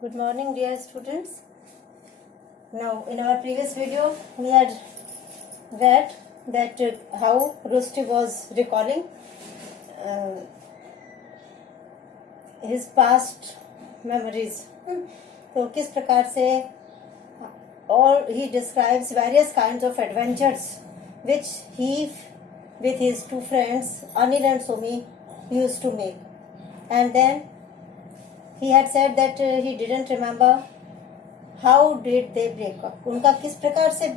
Good morning, dear students. Now, in our previous video, we had read that how Rusty was recalling his past memories. तो किस प्रकार से और he describes various kinds of adventures which he with his two friends Anil and Somi used to make, and then he had said that he didn't remember how did they break up. उनका किस प्रकार से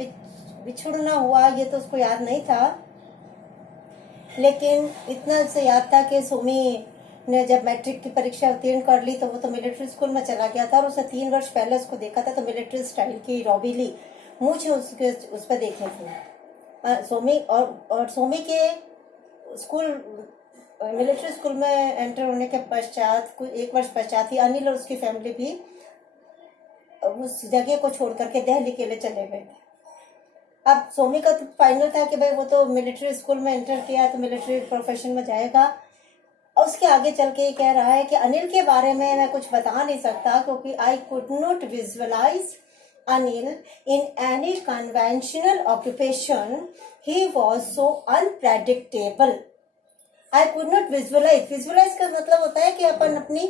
बिछुड़ना हुआ ये तो उसको याद नहीं था, लेकिन इतना से याद था कि सोमी ने जब मैट्रिक की परीक्षा उत्तीर्ण कर ली तो वो तो मिलिट्री स्कूल में चला गया था और उसने 3 वर्ष पहले उसको देखा था, तो मिलिट्री स्टाइल की रॉबीली मुझे उस पर देखनी थी। सोमी और सोमी के स्कूल मिलिट्री स्कूल में एंटर होने के पश्चात कुछ 1 वर्ष पश्चात ही अनिल और उसकी फैमिली भी उस जगह को छोड़ करके दिल्ली के लिए चले गए थे। अब सोमी का तो फाइनल था कि भाई वो तो मिलिट्री स्कूल में एंटर किया तो मिलिट्री प्रोफेशन में जाएगा, और उसके आगे चल के कह रहा है कि अनिल के बारे में मैं कुछ बता नहीं सकता क्योंकि I could not visualise Anil in any conventional occupation, he was so unpredictable. I could not visualise का मतलब होता है कि अपन अपनी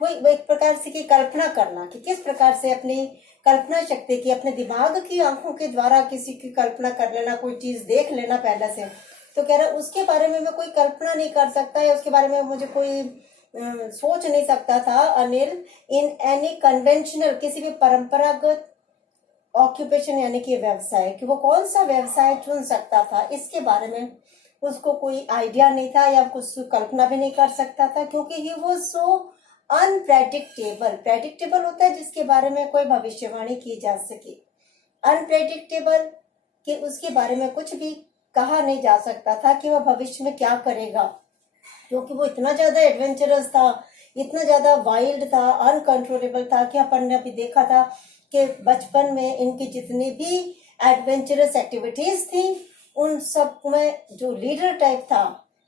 वो एक प्रकार से की कल्पना करना, कि किस प्रकार से अपनी कल्पना शक्ति की अपने दिमाग की आंखों के द्वारा किसी की कल्पना कर लेना, कोई चीज देख लेना पहले से। तो कह रहा उसके बारे में मैं कोई कल्पना नहीं कर सकता या उसके बारे में मुझे कोई सोच नहीं सकता था अनिल इन एनी कन्वेंशनल, किसी भी परंपरागत ऑक्यूपेशन यानी कि व्यवसाय, कि वो कौन सा व्यवसाय चुन सकता था इसके बारे में उसको कोई आइडिया नहीं था या कुछ कल्पना भी नहीं कर सकता था, क्योंकि he was so unpredictable. Predictable होता है जिसके बारे में कोई भविष्यवाणी की जा सके, अनप्रेडिक्टेबल कि उसके बारे में कुछ भी कहा नहीं जा सकता था कि वह भविष्य में क्या करेगा, क्योंकि वो इतना ज्यादा एडवेंचरस था, इतना ज्यादा वाइल्ड था, अनकंट्रोलेबल था कि अपन ने अभी देखा था कि बचपन में इनकी जितनी भी एडवेंचरस एक्टिविटीज थी उन सब में जो लीडर टाइप था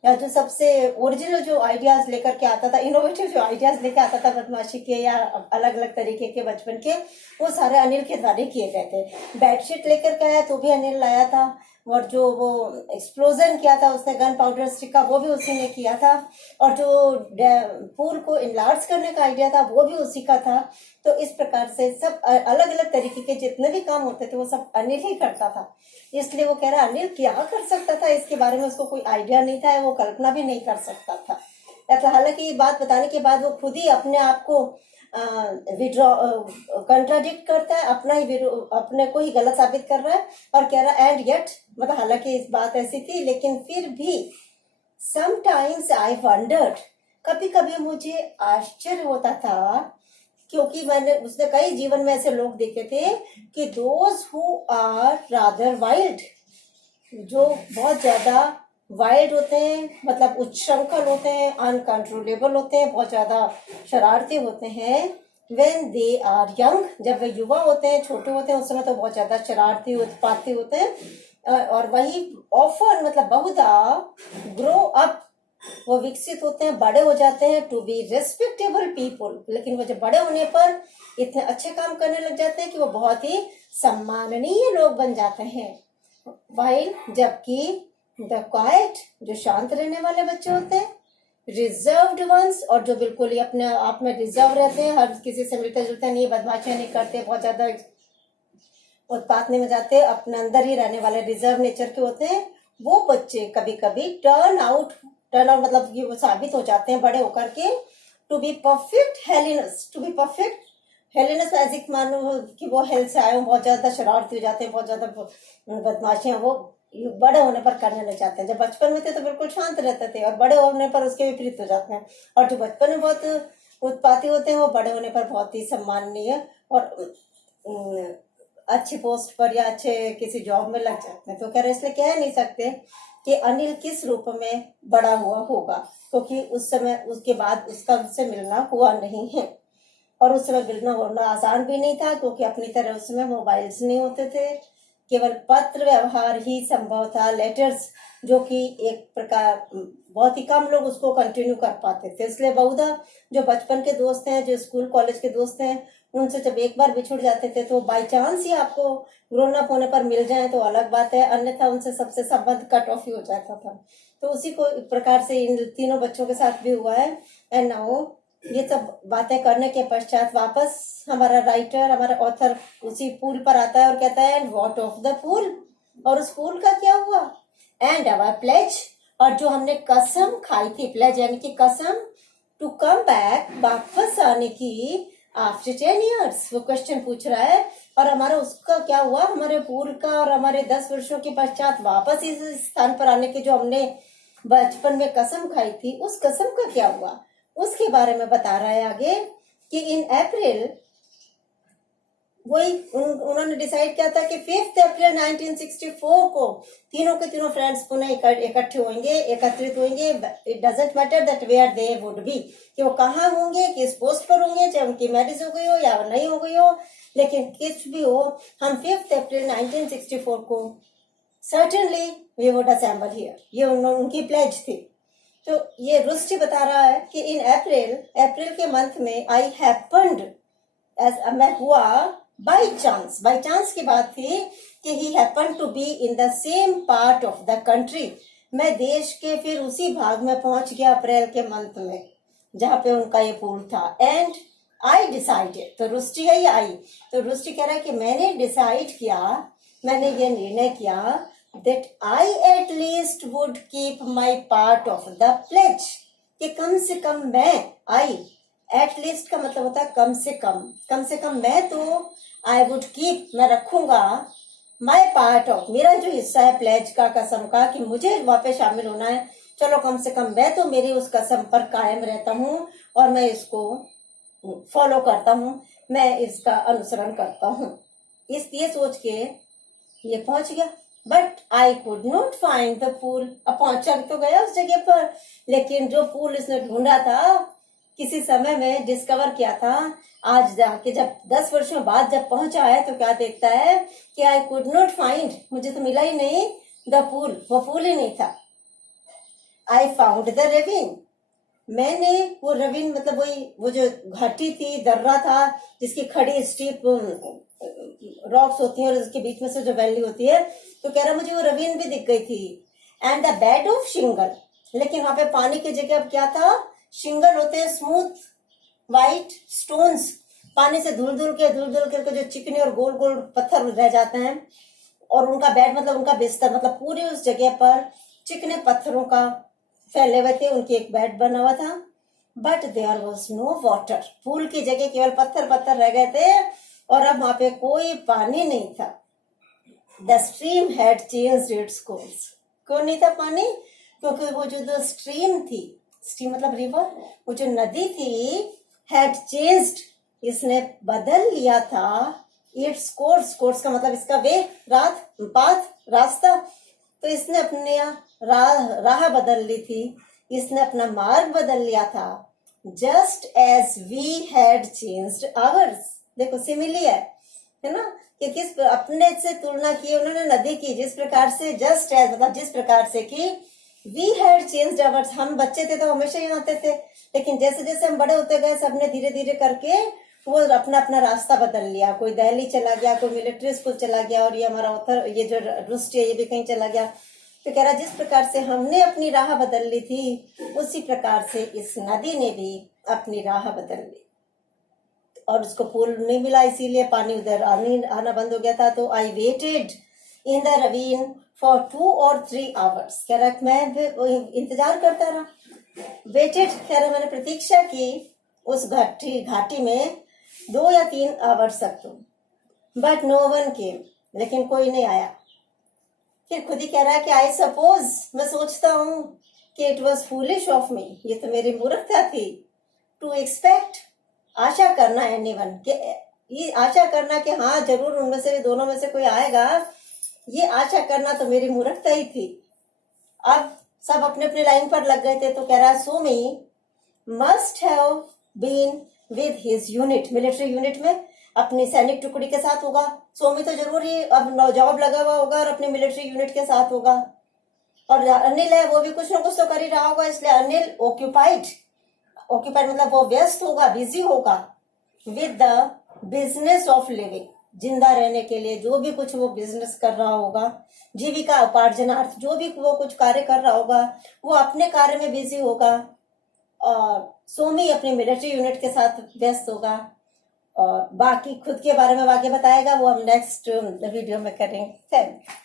या जो सबसे ओरिजिनल जो आइडियाज लेकर के आता था, इनोवेटिव जो आइडियाज लेकर आता था बदमाशी के या अलग अलग तरीके के बचपन के, वो सारे अनिल के द्वारा किए गए थे। बेडशीट लेकर के आया तो भी अनिल लाया था, और जो वो एक्सप्लोजन किया था उसने गन पाउडर स्टिक का वो भी उसी ने किया था, और जो पूल को इनलार्ज करने का आइडिया था वो भी उसी का था। तो इस प्रकार से सब अलग अलग तरीके के जितने भी काम होते थे वो सब अनिल ही करता था। इसलिए वो कह रहा अनिल क्या कर सकता था इसके बारे में उसको कोई आइडिया नहीं था, वो कल्पना भी नहीं कर सकता था। ऐसा हालांकि ये बात बताने के बाद वो खुद ही अपने आप को विड्रॉ कंट्राडिक्ट करता है, अपने को ही गलत साबित कर रहा है और कह रहा है एंड येट, मतलब हालांकि इस बात ऐसी थी लेकिन फिर भी समटाइम्स आई वंडर्ड, कभी कभी मुझे आश्चर्य होता था, क्योंकि उसने कई जीवन में ऐसे लोग देखे थे कि those who are rather wild, जो बहुत ज्यादा वाइल्ड होते हैं, मतलब उच्छृंखल होते हैं, अनकंट्रोलेबल होते हैं, बहुत ज्यादा शरारती होते हैं, व्हेन दे आर यंग, जब वे युवा होते हैं, छोटे होते हैं, उस समय तो बहुत ज्यादा शरारती उत्पाती होते हैं, और वही ऑफन मतलब बहुधा ग्रो अप, वो विकसित होते हैं, बड़े हो जाते हैं, टू बी रेस्पेक्टेबल पीपल, लेकिन वो जब बड़े होने पर इतने अच्छे काम करने लग जाते हैं कि वो बहुत ही सम्माननीय लोग बन जाते हैं। वाइल जबकि द क्वाइट, जो शांत रहने वाले बच्चे होते हैं, रिजर्व्ड वंस, और जो बिल्कुल ही अपने आप में रिजर्व रहते हैं, हर किसी से मिलते जुलते नहीं, बदमाशियां नहीं करते, बहुत ज्यादा उत्पात नहीं हो जाते, अपने अंदर ही रहने वाले रिजर्व नेचर के होते हैं, वो बच्चे कभी कभी टर्न आउट मतलब ये वो साबित हो जाते हैं बड़े होकर के टू बी परफेक्ट हेलिनस ऐसे मानो कि वो हेल्थ से आए हो, बहुत ज्यादा शरारती हो जाते हैं, बहुत ज्यादा बदमाशियां वो बड़े होने पर करने लग जाते हैं। जब बचपन में थे तो बिल्कुल शांत रहते थे और बड़े होने पर उसके विपरीत हो जाते हैं, और जो बचपन में बहुत उत्पाती होते हैं वो बड़े होने पर बहुत ही सम्माननीय और अच्छी पोस्ट पर या अच्छे किसी जॉब में लग जाते हैं। तो कह रहे इसलिए कह नहीं सकते कि अनिल किस रूप में बड़ा हुआ होगा, क्योंकि उस समय उसके बाद उसका उससे मिलना हुआ नहीं है, और उस समय मिलना होना आसान भी नहीं था क्योंकि अपनी तरह उस समय मोबाइल्स नहीं होते थे, केवल पत्र व्यवहार ही संभव था, लेटर्स, जो कि एक प्रकार बहुत ही कम लोग उसको कंटिन्यू कर पाते थे। इसलिए बहुधा जो बचपन के दोस्त हैं, जो स्कूल कॉलेज के दोस्त हैं, उनसे जब एक बार बिछुड़ जाते थे तो बाई चांस ही आपको ग्रोन अप होने पर मिल जाए तो अलग बात है, अन्यथा उनसे सबसे संबंध कट ऑफ ही हो जाता था। तो उसी को प्रकार से इन तीनों बच्चों के साथ भी हुआ है। एंड नाउ ये सब बातें करने के पश्चात वापस हमारा राइटर, हमारा ऑथर उसी पूल पर आता है और कहता है and what of the pool, और उस पूल का क्या हुआ, एंड आवर प्लेज, और जो हमने कसम खाई थी, प्लेज यानी कि कसम, टू कम बैक, वापस आने की आफ्टर 10 years, वो क्वेश्चन पूछ रहा है। और हमारा उसका क्या हुआ, हमारे पूल का और हमारे 10 वर्षों के पश्चात वापस इस स्थान पर आने की जो हमने बचपन में कसम खाई थी, उस कसम का क्या हुआ, उसके बारे में बता रहा है आगे कि इन अप्रैल वही उन्होंने डिसाइड किया था कि 5 अप्रैल 1964 को तीनों के तीनों फ्रेंड्स पुनः इकट्ठे होंगे, एकत्रित होंगे। It doesn't matter that where they would be, कि वो कहाँ होंगे, किस पोस्ट पर होंगे, चाहे उनकी मैरिज हो गई हो या नहीं हो गई हो, लेकिन किस भी हो, हम 5 अप्रैल 1964 को certainly we would assemble here, ये उनकी प्लेज थी। तो ये रुस्टी बता रहा है कि इन अप्रैल के मंथ में आई हैपेंड, मैं हुआ बाई चांस की बात थी कि he happen to be in the same part of the country, मैं देश के फिर उसी भाग में पहुंच गया अप्रैल के मंथ में जहां पे उनका ये पूल था। एंड आई डिसाइडेड, तो रुस्टी है ये आई, तो रुस्टी कह रहा है कि मैंने डिसाइड किया, मैंने ये निर्णय किया that I at least would keep my part of the pledge, कि कम से कम मैं, आई एट लीस्ट का मतलब होता है कम से कम मैं तो आई वुड कीप, मैं रखूंगा माई पार्ट ऑफ, मेरा जो हिस्सा है प्लेज का, कसम का, कि मुझे वापस शामिल होना है, चलो कम से कम मैं तो मेरी उस कसम पर कायम रहता हूँ और मैं इसको फॉलो करता हूँ, मैं इसका अनुसरण करता हूँ। ये सोच के ये पहुंच गया। But I could not find the pool, अब पहुंचा तो गया उस जगह पर, लेकिन जो पूल इसने ढूंढा था, किसी समय में डिस्कवर किया था, आज जाके जब 10 वर्षों बाद जब पहुंचा है तो क्या देखता है कि आई कुड नॉट फाइंड, मुझे तो मिला ही नहीं द पूल, वो पूल ही नहीं था। आई फाउंड द रेविन, मैंने वो रवीन मतलब वही वो जो घाटी थी, दर्रा था, जिसकी खड़ी स्टीप रॉक्स होती हैं और उसके बीच में से जो वैली होती है, तो कह रहा मुझे वो रवीन भी दिख गई थी। एंड द बेड ऑफ शिंगल, लेकिन वहां पे पानी की जगह अब क्या था, शिंगल होते हैं स्मूथ वाइट स्टोन्स, पानी से धुल धुल के जो चिकने और गोल गोल पत्थर रह जाते हैं, और उनका बेड मतलब उनका बिस्तर, मतलब पूरे उस जगह पर चिकने पत्थरों का फैले हुए थे, उनकी एक बेड बना हुआ था। But there was no water, pool की जगह केवल पत्थर रह गए थे और अब वहां पे कोई पानी नहीं था। The stream had changed its course, क्यों नहीं था पानी, क्योंकि वो जो स्ट्रीम थी, स्ट्रीम मतलब रिवर, वो जो नदी थी, हैड चेंज्ड, इसने बदल लिया था इट्स कोर्स का मतलब इसका वे, रास्ता, तो इसने अपने राह बदल ली थी, इसने अपना मार्ग बदल लिया था। Just as we had changed ours, देखो सिमिली है ना, कि किस अपने से तुलना की उन्होंने नदी की, जिस प्रकार से जस्ट एज मतलब जिस प्रकार से कि वी हैड चेंज्ड आवर्स, हम बच्चे थे तो हमेशा ही आते थे, लेकिन जैसे जैसे हम बड़े होते गए सबने धीरे धीरे करके वो अपना अपना रास्ता बदल लिया, कोई दिल्ली चला गया, कोई मिलिट्री स्कूल चला गया, और ये हमारा ऑथर ये जो रुस्टी है ये भी कहीं चला गया। तो कह रहा जिस प्रकार से हमने अपनी राह बदल ली थी, उसी प्रकार से इस नदी ने भी अपनी राह बदल ली, और उसको पुल नहीं मिला, इसीलिए पानी उधर आना बंद हो गया था। तो I waited in the ravine for 2 or 3 hours, कह रहा मैं इंतजार करता रहा, वेटेड कह रहा मैंने प्रतीक्षा की उस घाटी में 2 या 3 आवर्स तक, तो बट नो वन केम, लेकिन कोई नहीं आया। फिर खुद ही कह रहा है कि आई सपोज, मैं सोचता हूँ कि it was foolish of me, ये तो मेरी मूर्खता थी, टू एक्सपेक्ट, आशा करना, एनीवन, ये आशा करना कि हाँ जरूर उनमें से दोनों में से कोई आएगा, ये आशा करना तो मेरी मूर्खता ही थी। अब सब अपने अपने लाइन पर लग गए थे, तो कह रहा है सोमी must have been with his unit, military unit में अपनी सैनिक टुकड़ी के साथ होगा, सोमी तो जरूर ही अब जॉब लगा हुआ होगा और अपने मिलिट्री यूनिट के साथ होगा, और अनिल है वो भी कुछ ना कुछ तो कर ही रहा होगा, इसलिए अनिल ऑक्यूपाइड मतलब वो व्यस्त होगा, बिजी होगा with the business of living, जिंदा रहने के लिए जो भी कुछ वो बिजनेस कर रहा होगा, जीविका उपार्जनार्थ जो भी वो कुछ कार्य कर रहा होगा, वो अपने कार्य में बिजी होगा और सोमी अपने मिलिट्री यूनिट के साथ व्यस्त होगा। और बाकी खुद के बारे में बाकी बताएगा, वो हम नेक्स्ट वीडियो में करेंगे। Thank you.